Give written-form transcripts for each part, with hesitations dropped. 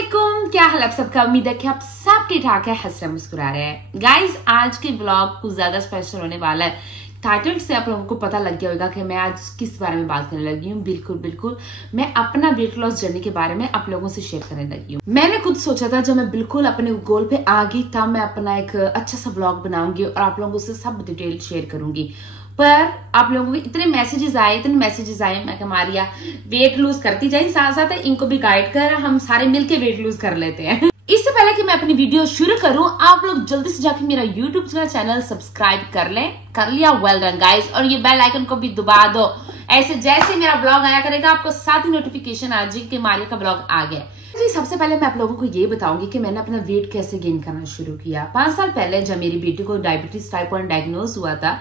अस्सलामुअलैकुम, क्या हाल आप सबका। उम्मीद है कि आप सब ठीक ठाक है, हंस रहे मुस्कुरा रहे हैं। गाइज, आज के ब्लॉग कुछ ज्यादा स्पेशल होने वाला है। टाइटल से आप लोगों को पता लग गया होगा कि मैं आज किस बारे में बात करने लगी हूँ। बिल्कुल मैं अपना वेट लॉस जर्नी के बारे में आप लोगों से शेयर करने लगी हूँ। मैंने खुद सोचा था जब मैं बिल्कुल अपने गोल पे आ गई तब मैं अपना एक अच्छा सा ब्लॉग बनाऊंगी और आप लोगों से सब डिटेल शेयर करूंगी। पर आप लोगों को इतने मैसेजेस आए, मैं मारिया वेट लूज करती जाए, साथ साथ इनको भी गाइड कर, हम सारे मिलके वेट लूज कर लेते हैं। इससे पहले कि मैं अपनी वीडियो शुरू करूं, आप लोग जल्दी से जाके मेरा यूट्यूब का चैनल सब्सक्राइब कर लें। कर लिया? Well done guys. और ये बेल आइकन को भी दबा दो, ऐसे जैसे मेरा ब्लॉग आया करेगा आपको साथ ही नोटिफिकेशन आ जाएगी कि मारिया का ब्लॉग आ गया। जी, सबसे पहले मैं आप लोगों को ये बताऊंगी कि मैंने अपना वेट कैसे गेन करना शुरू किया। 5 साल पहले जब मेरी बेटी को डायबिटीज टाइप 1 डायग्नोज हुआ था,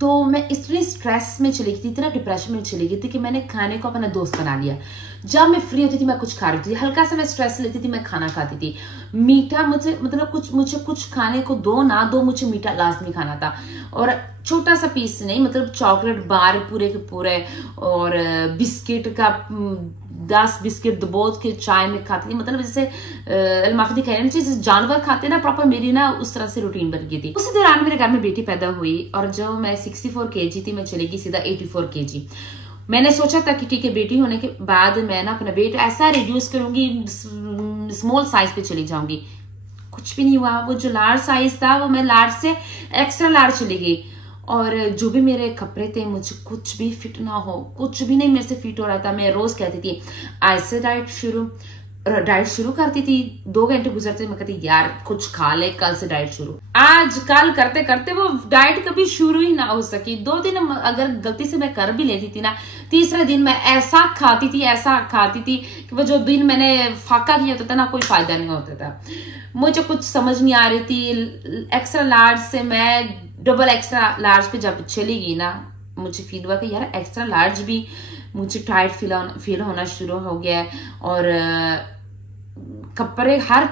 तो मैं इतनी स्ट्रेस में चली गई थी, इतना डिप्रेशन में चली गई थी कि मैंने खाने को अपना दोस्त बना लिया। जब मैं फ्री होती थी मैं कुछ खा रही थी, हल्का सा मैं स्ट्रेस लेती थी मैं खाना खाती थी। मीठा मुझे मुझे कुछ खाने को दो ना दो, मुझे मीठा लाजमी खाना था। और छोटा सा पीस नहीं, मतलब चॉकलेट बार पूरे के पूरे, और बिस्किट का 10 बिस्किट दबोच के चाय में खाती थी। मतलब जैसे अलमाफी कह रहे जैसे जानवर खाते ना, प्रॉपर मेरी ना उस तरह से रूटीन बन गई थी। उसी दौरान मेरे घर में बेटी पैदा हुई और जब मैं 64 kg थी, मैं चली गई सीधा 84 kg। मैंने सोचा था कि ठीक है, बेटी होने के बाद मैं ना अपना वेट ऐसा रिड्यूस करूंगी, स्मॉल साइज पे चली जाऊंगी। कुछ भी नहीं हुआ। वो जो लार्ज साइज था वो मैं लार्ज से एक्स्ट्रा लार्ज चली गई। और जो भी मेरे कपड़े थे, मुझे कुछ भी फिट ना हो, कुछ भी नहीं मेरे से फिट हो रहा था। मैं रोज कहती थी आज से डाइट शुरू करती थी। 2 घंटे गुजरते मैं कहती यार कुछ खा ले, कल से डाइट शुरू। आज कल करते करते वो डाइट कभी शुरू ही ना हो सकी। 2 दिन अगर गलती से मैं कर भी लेती थी ना, तीसरे दिन मैं ऐसा खाती थी कि वो जो दिन मैंने फाका किया होता था ना, कोई फायदा नहीं होता था। मुझे कुछ समझ नहीं आ रही थी। एक्स्ट्रा लार्ज से मैं डबल एक्स्ट्रा लार्ज पे जब चली गई ना, मुझे फील हुआ कि यार एक्स्ट्रा लार्ज भी मुझे टाइट फील होना शुरू हो गया। और कपड़े हर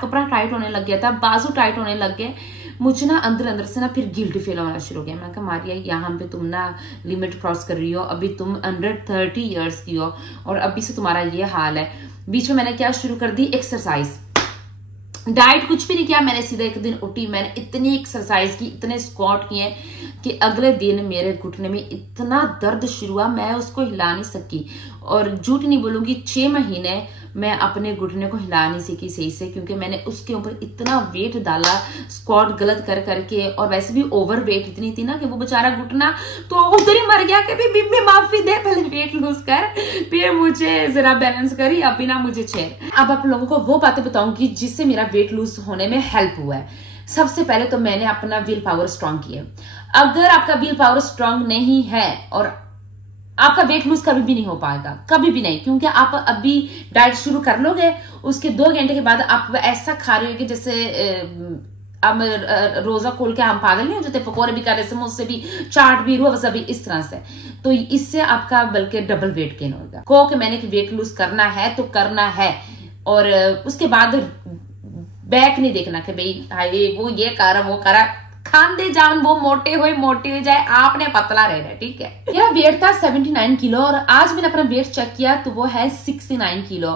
कपड़ा टाइट होने लग गया था, बाजू टाइट होने लग गए। मुझे ना अंदर से ना फिर गिल्टी फील होना शुरू हो गया। मैं कहा मारिया यहाँ पे तुम ना लिमिट क्रॉस कर रही हो, अभी तुम अंडर 30 ईयर्स की हो और अभी से तुम्हारा ये हाल है। बीच में मैंने क्या शुरू कर दी, एक्सरसाइज। डाइट कुछ भी नहीं किया, मैंने सीधा एक दिन उठी, मैंने इतनी एक्सरसाइज की, इतने स्क्वाट किए कि अगले दिन मेरे घुटने में इतना दर्द शुरू हुआ, मैं उसको हिला नहीं सकी। और झूठ नहीं बोलूंगी, 6 महीने मैं अपने घुटने को हिला नहीं सकी सही से, क्योंकि मैंने उसके ऊपर इतना वेट डाला स्क्वाट गलत कर करके। और वैसे भी ओवर वेट इतनी थी ना कि वो बेचारा घुटना तो उधर ही मर गया। कभी बिम्बी माफी दे, पहले वेट लूज कर, फिर मुझे जरा बैलेंस करी, अभी ना मुझे छेड़। अब आप लोगों को वो बातें बताऊंगी जिससे मेरा वेट लूज होने में हेल्प हुआ है। सबसे पहले तो मैंने अपना विल पावर स्ट्रांग किया। अगर आपका विल पावर स्ट्रांग नहीं है और आपका वेट लूज कभी भी नहीं हो पाएगा, कभी भी नहीं। क्योंकि आप अभी डाइट शुरू कर लोगे, उसके 2 घंटे के बाद आप ऐसा खा रहे हो कि जैसे अब रोजा खोल के हम पागल नहीं हो जाते, पकौड़े भी कर रहे, समोसे भी, चाट भी, रोज भी, इस तरह से। तो इससे आपका बल्कि डबल वेट गेन होगा। को कि मैंने वेट लूज करना है तो करना है, और उसके बाद बैक नहीं देखना कि भाई हाय वो ये करा वो करा। खांदे जान वो मोटे हो जाए, आपने पतला रहना है, ठीक है। मेरा वेट था 79 किलो और आज मैंने अपना वेट चेक किया तो वो है 69 किलो।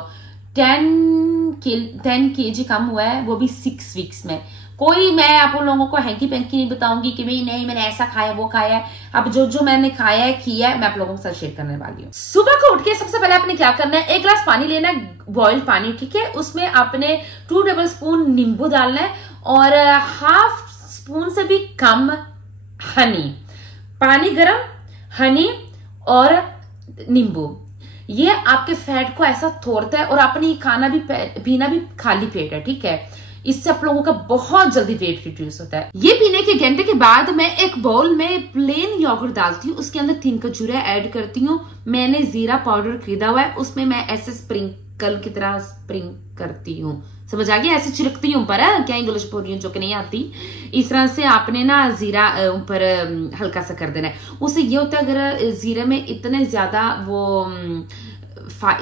10 kg कम हुआ है, वो भी 6 वीक्स में। कोई मैं आप लोगों को हैंकी पैंकी नहीं बताऊंगी कि भाई नहीं मैंने ऐसा खाया वो खाया है। अब जो मैंने खाया है किया है मैं आप लोगों के साथ शेयर करने वाली हूँ। सुबह को उठ के सबसे पहले आपने क्या करना है, 1 गिलास पानी लेना है, बॉइल्ड पानी, ठीक है। उसमें आपने 2 टेबलस्पून नींबू डालना है और ½ स्पून से भी कम हनी। पानी गरम, हनी और नींबू, ये आपके फैट को ऐसा तोड़ता है और अपनी खाना भी पीना भी खाली पेट है, ठीक है। इससे आप लोगों का बहुत जल्दी वेट रिड्यूस होता है। ये पीने के घंटे के बाद मैं एक बाउल में प्लेन योगर्ट डालती हूँ, उसके अंदर 3 खजूरें ऐड करती हूँ। मैंने जीरा पाउडर खरीदा हुआ है, उसमें मैं ऐसे स्प्रिंकल की तरह स्प्रिंग करती हूँ, समझ आ गया, ऐसे छिड़कती हूँ ऊपर, क्या इंग्लिश बोल रही हूँ जो कि नहीं आती। इस तरह से आपने ना जीरा ऊपर हल्का सा कर देना है। उससे ये होता है अगर जीरे में इतने ज्यादा वो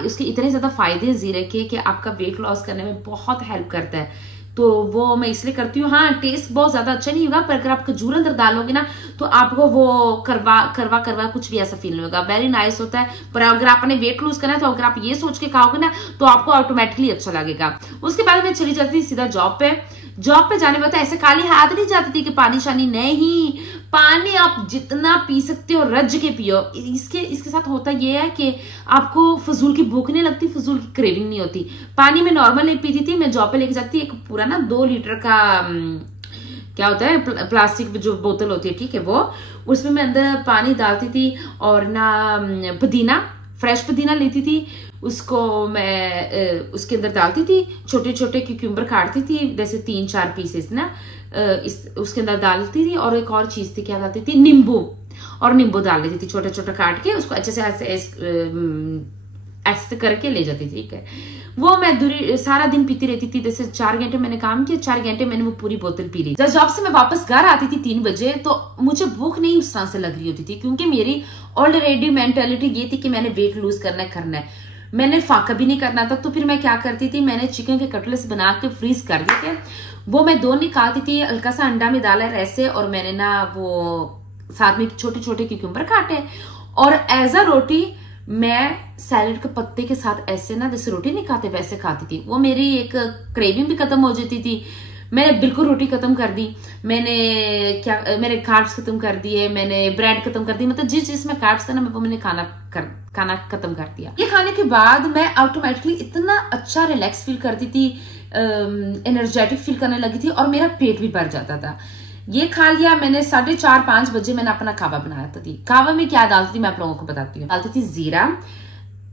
उसके इतने ज्यादा फायदे जीरे के कि आपका वेट लॉस करने में बहुत हेल्प करता है। तो वो मैं इसलिए करती हूँ। हाँ, टेस्ट बहुत ज्यादा अच्छा नहीं होगा, पर अगर आप खजूर अंदर डालोगे ना तो आपको वो करवा करवा करवा कुछ भी ऐसा फील नहीं होगा, वेरी नाइस होता है। पर अगर आपने वेट लूज करना है तो अगर आप ये सोच के खाओगे ना तो आपको ऑटोमेटिकली अच्छा लगेगा। उसके बाद मैं चली जाती थी सीधा जॉब पे। जॉब पे जाने में ऐसे खाली हाथ नहीं जाती थी कि पानी शानी, नहीं, पानी आप जितना पी सकते हो रज के पियो। इसके साथ होता ये है कि आपको फजूल की भूख नहीं लगती, फजूल की क्रेविंग नहीं होती। पानी में नॉर्मल नहीं पीती थी, मैं जॉब पे लेके जाती एक पूरा ना 2 लीटर का क्या होता है प्लास्टिक जो बोतल होती है, ठीक है, वो उसमें मैं अंदर पानी डालती थी और ना पुदीना, फ्रेश पुदीना लेती थी, उसको मैं उसके अंदर डालती थी, छोटे छोटे क्यूक्यूम्बर काटती थी जैसे 3-4 पीसेस ना, उसके अंदर डालती थी। और एक और चीज थी, क्या डालती थी, नींबू, और नींबू डाल देती थी छोटा छोटा काट के, उसको अच्छे से ऐसे करके ले जाती थी, ठीक है। वो मैं सारा दिन पीती रहती थी। जैसे 4 घंटे मैंने काम किया, 4 घंटे मैंने वो पूरी बोतल पी ली। जब जॉब से मैं वापस घर आती थी 3 बजे तो मुझे भूख नहीं उस तरह से लग रही होती थी, क्योंकि मेरी ऑलरेडी मेंटेलिटी ये थी कि मैंने वेट लूज करना है, मैंने फाका भी नहीं करना था। तो फिर मैं क्या करती थी, मैंने चिकन के कटलेट्स बना के फ्रीज कर दिए थे, वो मैं 2 निकालती थी, हल्का सा अंडा में डाला ऐसे, और मैंने ना वो साथ में छोटे छोटे क्यूक्यूम्बर काटे, और एज अ रोटी मैं सैलेड के पत्ते के साथ ऐसे ना जैसे रोटी नहीं खाते वैसे खाती थी। वो मेरी एक क्रेविंग भी खत्म हो जाती थी। मैंने बिल्कुल रोटी खत्म कर दी, मैंने कार्ब्स खत्म कर दिए, मैंने ब्रेड खत्म कर दी, मतलब जिस चीज में कार्ब्स था ना वो मैंने खाना खत्म कर दिया। ये खाने के बाद मैं ऑटोमेटिकली इतना अच्छा रिलैक्स फील करती थी, एनर्जेटिक फील करने लगी थी, और मेरा पेट भी भर जाता था। ये खा लिया मैंने 4:30-5 बजे मैंने अपना कावा बनाया था। कावा में क्या डालती थी मैं आप लोगों को बताती हूँ। डालती थी जीरा,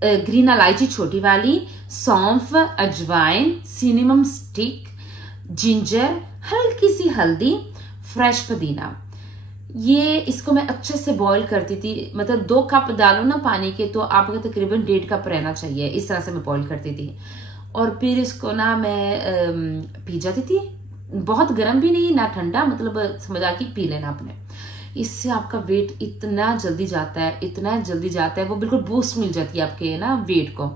ग्रीन इलायची छोटी वाली, सौंफ, अजवाइन, सिनेमम स्टिक, जिंजर, हल्की सी हल्दी, फ्रेश पुदीना। ये इसको मैं अच्छे से बॉईल करती थी, मतलब 2 कप डालो ना पानी के तो आपको तकरीबन 1.5 कप रहना चाहिए, इस तरह से मैं बॉईल करती थी। और फिर इसको ना मैं पी जाती थी, बहुत गर्म भी नहीं ना ठंडा, मतलब समझ आ कि पी लेना आपने। इससे आपका वेट इतना जल्दी जाता है, इतना जल्दी जाता है, वो बिल्कुल बूस्ट मिल जाती है आपके ना वेट को,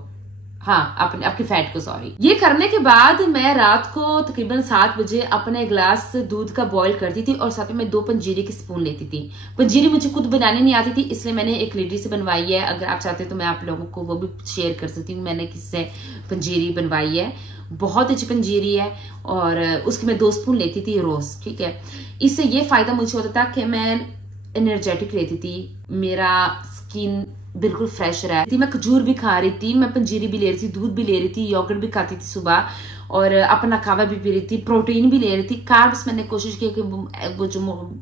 हाँ आपके फैट को, सॉरी। ये करने के बाद मैं रात को तकरीबन 7 बजे अपने ग्लास दूध का बॉईल करती थी, और साथ में मैं 2 पंजीरी की स्पून लेती थी। पंजीरी मुझे खुद बनाने नहीं आती थी, इसलिए मैंने एक लेडी से बनवाई है। अगर आप चाहते हैं तो मैं आप लोगों को वो भी शेयर कर सकती हूँ, मैंने किससे पंजीरी बनवाई है, बहुत अच्छी पंजीरी है। और उसकी मैं 2 स्पून लेती थी रोज, ठीक है। इससे ये फायदा मुझे होता था कि मैं एनर्जेटिक रहती थी, मेरा स्किन बिल्कुल फ्रेश रहा थी। मैं खजूर भी खा रही थी, मैं पंजीरी भी ले रही थी, दूध भी ले रही थी, योगर्ट भी खाती थी सुबह, और अपना कावा भी पी रही थी, प्रोटीन भी ले रही थी। कार्ब्स मैंने कोशिश की कि वो जो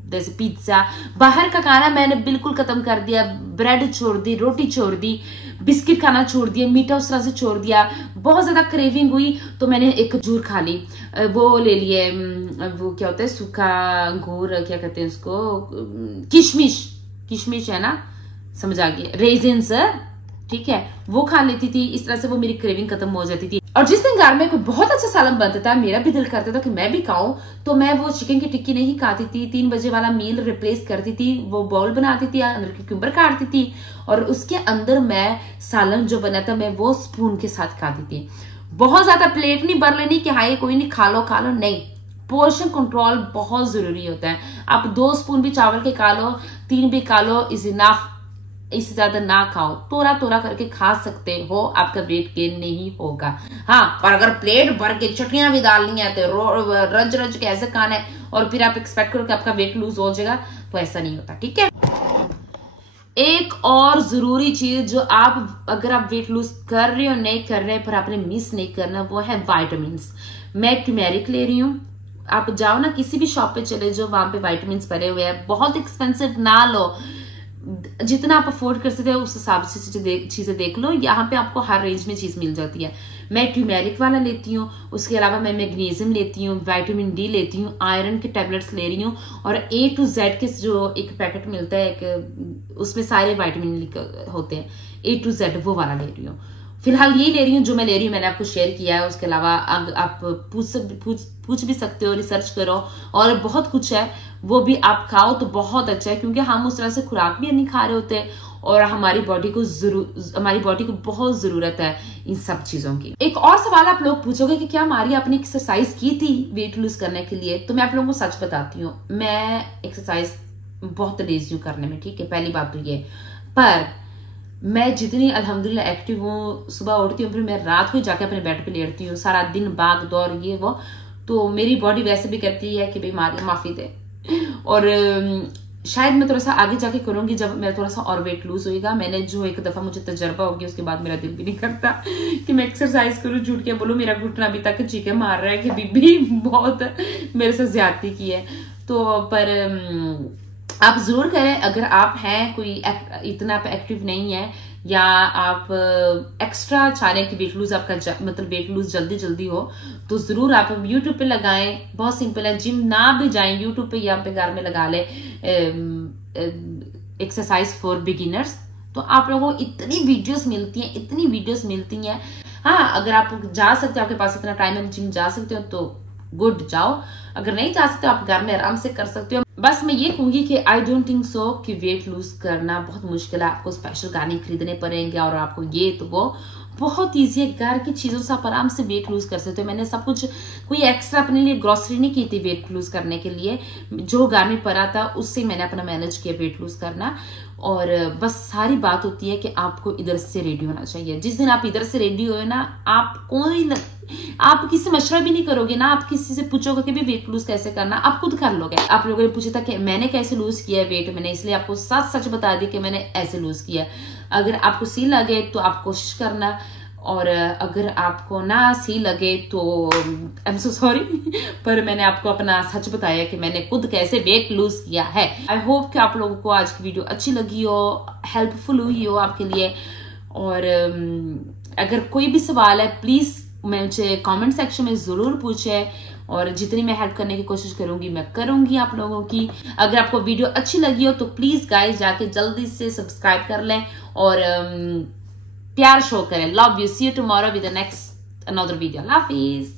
जैसे पिज्जा, बाहर का खाना मैंने बिल्कुल खत्म कर दिया, ब्रेड छोड़ दी, रोटी छोड़ दी, बिस्किट खाना छोड़ दिया, मीठा उस तरह से छोड़ दिया। बहुत ज्यादा क्रेविंग हुई तो मैंने एक खजूर खा ली, वो ले लिए, वो क्या होता है सूखा अंगूर, क्या कहते हैं उसको, किशमिश है ना, समझ आ गया, रेजिन्स, ठीक है, वो खा लेती थी। इस तरह से वो मेरी क्रेविंग खत्म हो जाती थी। और जिस दिन घर में कोई बहुत अच्छा सालन बनता था, मेरा भी दिल करता था कि मैं भी खाऊं, तो मैं वो चिकन की टिक्की नहीं खाती थी, 3 बजे वाला मील रिप्लेस करती थी, वो बाउल बनाती थी, अंदर क्यूक्यूम्बर काटती थी, और उसके अंदर मैं सालन जो बना था मैं वो स्पून के साथ खाती थी। बहुत ज्यादा प्लेट नहीं भर लेनी कि हाँ ये कोई नहीं खा लो, नहीं, पोर्शन कंट्रोल बहुत जरूरी होता है। आप 2 स्पून भी चावल के खा लो, 3 भी खा लो, इज इनफ, इससे ज्यादा ना खाओ। थोड़ा करके खा सकते हो, आपका वेट गेन नहीं होगा। हाँ, पर अगर प्लेट भर के चटनियां भी डालनी है तो रज के ऐसे खाना है, और फिर आप एक्सपेक्ट करो कि आपका वेट लूज हो जाएगा, तो ऐसा नहीं होता, ठीक है। एक और जरूरी चीज जो आप अगर आप वेट लूज कर रहे हो, नहीं कर रहे पर आपने मिस नहीं करना, वो है विटामिन्स। मैं टर्मेरिक ले रही हूँ, आप जाओ ना किसी भी शॉप पे चले जाओ, वहां पे विटामिन्स पड़े हुए हैं, बहुत एक्सपेंसिव ना लो, जितना आप अफोर्ड कर सकते हो उस हिसाब से चीजें देख लो, यहाँ पे आपको हर रेंज में चीज मिल जाती है। मैं ट्यूमेरिक वाला लेती हूँ, उसके अलावा मैं मैग्नीशियम लेती हूँ, विटामिन डी लेती हूँ, आयरन के टैबलेट्स ले रही हूँ, और A to Z के जो एक पैकेट मिलता है, उसमें सारे विटामिन होते हैं, A to Z वो वाला ले रही हूँ। फिलहाल यही ले रही हूँ जो मैं ले रही हूँ, मैंने आपको शेयर किया है। उसके अलावा आप पूछ भी सकते हो, रिसर्च करो, और बहुत कुछ है वो भी आप खाओ तो बहुत अच्छा है, क्योंकि हम उस तरह से खुराक भी नहीं खा रहे होते, और हमारी बॉडी को बहुत जरूरत है इन सब चीजों की। एक और सवाल आप लोग पूछोगे कि क्या मारिया आपने एक्सरसाइज की थी वेट लूज करने के लिए? तो मैं आप लोगों को सच बताती हूँ, मैं एक्सरसाइज बहुत लेजी हूँ करने में, ठीक है, पहली बात तो ये। पर मैं जितनी अल्हम्दुलिल्लाह एक्टिव हूँ, सुबह उठती हूँ फिर मैं रात को जाके अपने बेड पे लेटती हूँ, सारा दिन भाग दौड़ ये वो, तो मेरी बॉडी वैसे भी कहती है कि भाई मारिया माफी दे। और शायद मैं थोड़ा सा आगे जाके करूंगी जब मेरा थोड़ा सा और वेट लूज होएगा। मैंने जो एक दफा मुझे तजर्बा हो गया उसके बाद मेरा दिल भी नहीं करता कि मैं एक्सरसाइज करूं। झूठ के बोलूं, मेरा घुटना अभी तक चीखे मार रहा है कि बीबी बहुत मेरे से ज्यादती की है। तो पर आप जरूर करें, अगर आप हैं कोई इतना आप एक्टिव नहीं है या आप एक्स्ट्रा चाह रहे हैं कि वेट लूज आपका मतलब वेट लूज जल्दी जल्दी हो, तो जरूर आप यूट्यूब पे लगाएं। बहुत सिंपल है, जिम ना भी जाएं, यूट्यूब पे या पे घर में लगा ले एक्सरसाइज फॉर बिगिनर्स। तो आप लोगों को इतनी वीडियोस मिलती हैं। हाँ, अगर आप जा सकते हो, आपके पास इतना टाइम है, जिम जा सकते हो तो गुड, जाओ। अगर नहीं जा सकते आप घर में आराम से कर सकते हो। बस मैं ये कहूंगी कि आई डोंट थिंक सो कि वेट लूज करना बहुत मुश्किल है, आपको स्पेशल गाने खरीदने पड़ेंगे और आपको ये तो वो। बहुत ईजी है, घर की चीजों से आप आराम से वेट लूज कर सकते हो। मैंने सब कुछ कोई एक्स्ट्रा अपने लिए ग्रोसरी नहीं की थी वेट लूज करने के लिए, जो घर में पड़ा था उससे मैंने अपना मैनेज किया वेट लूज करना। और बस सारी बात होती है कि आपको इधर से रेडी होना चाहिए। जिस दिन आप इधर से रेडी हो ना, आप किसी से मशवरा भी नहीं करोगे ना, आप किसी से पूछोगे कि भी वेट लूज कैसे करना, आप खुद कर लोगे। आप लोगों ने पूछा था कि मैंने कैसे लूज किया वेट, मैंने इसलिए आपको सच बता दी कि मैंने ऐसे लूज किया। अगर आपको सही लगे तो आप कोशिश करना, और अगर आपको ना सही लगे तो आई एम सो सॉरी, पर मैंने आपको अपना सच बताया कि मैंने खुद कैसे वेट लूज किया है। आई होप कि आप लोगों को आज की वीडियो अच्छी लगी हो, हेल्पफुल हुई हो आपके लिए। और अगर कोई भी सवाल है प्लीज मुझे कमेंट सेक्शन में जरूर पूछे, और जितनी मैं हेल्प करने की कोशिश करूंगी मैं करूंगी आप लोगों की। अगर आपको वीडियो अच्छी लगी हो तो प्लीज गाइस जाके जल्दी से सब्सक्राइब कर लें और प्यार शो करें। Love you, see you tomorrow with the next another video. अल्लाह हाफिज।